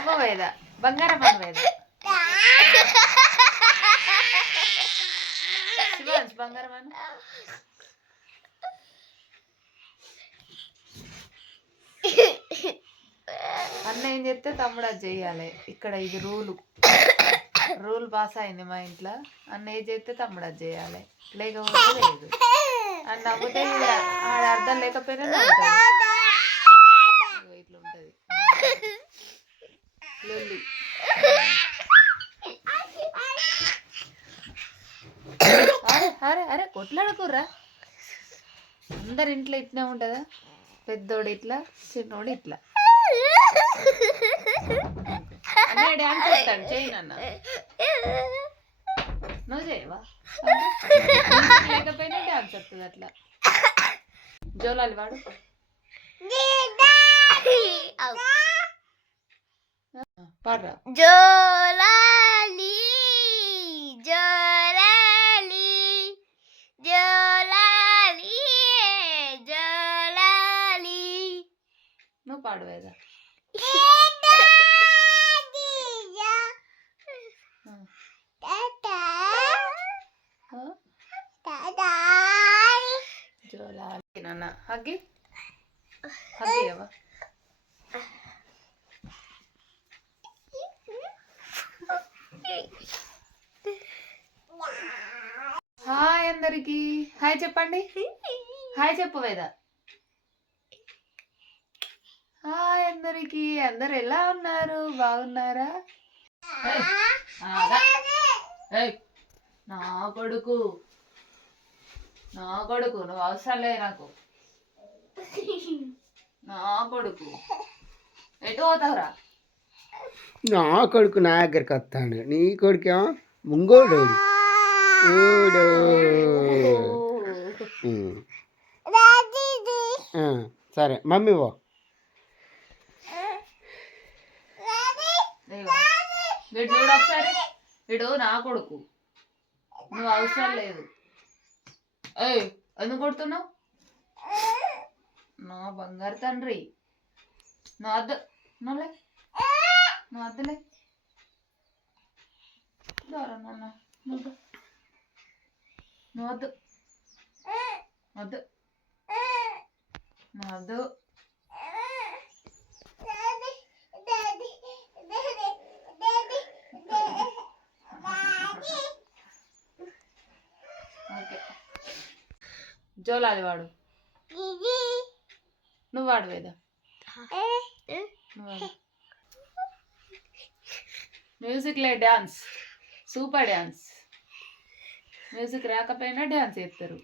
అమ్మ వేద బంగారం అమ్మ వేద శివాన్స్ బంగారం అన్న అన్న ఏం చెప్తే తమ్ముడు అది చెయ్యాలి. ఇక్కడ ఇది రూల్ పాస్ అయింది మా ఇంట్లో. అన్న ఏం చెప్తే తమ్ముడు అది చేయాలి, లేకపోతే లేదు. అన్న నమ్మితే ఆడ అర్థం లేకపోయినా ఇట్లా ఉంటుంది లొల్లి. అరే అరే కొట్లాడకుర్రా. అందరి ఇంట్లో ఇట్లా ఉంటుందా? పెద్దోడు ఇట్లా, చిన్నోడు ఇట్లా. అన్నయ్య డ్యాన్స్ చేస్తాడు, చేయను అన్న. నువ్వు చేయవా? లేకపోయినా డ్యాన్స్ వస్తుంది అట్లా. జోలాలి వాడు పాడరా. జోలాలి జోలాలి జోలాలి జోలాలి. నువ్వు పాడవేదా? జోలాలి నాన్న హగ్గి హగ్గియవా? హాయ్ అందరికి హాయ్ చెప్పండి. హాయ్ చెప్పు వేద. హాయ్ అందరికి. అందరు ఎలా ఉన్నారు? బాగున్నారా? నా కొడుకు నువ్వు అవసరం లేదు నాకు. నా కొడుకు ఎటు పోతావురా? నా కొడుకు నా దగ్గరికి వస్తాడు. నీ కొడుకేమో ముంగోడు. సరే మమ్మీ పో. వీడు చూడు ఒకసారి. వీడు నా కొడుకు, నువ్వు అవసరం లేదు. ఏయ్ ఎందుకు కొడుతున్నావు? నా బంగారు తండ్రి నువ్వు వద్దు. నువ్వులే నువ్వు వద్దులే. నాన్న నువ్వు వద్దు వద్దు నువ్వు వద్దు. ఓకే జోలాలి వాడు. నువ్వు వాడు వేదా? మ్యూజిక్లే డ్యాన్స్, సూపర్ డ్యాన్స్. మ్యూజిక్ రాకపోయినా డ్యాన్స్ చేస్తారు.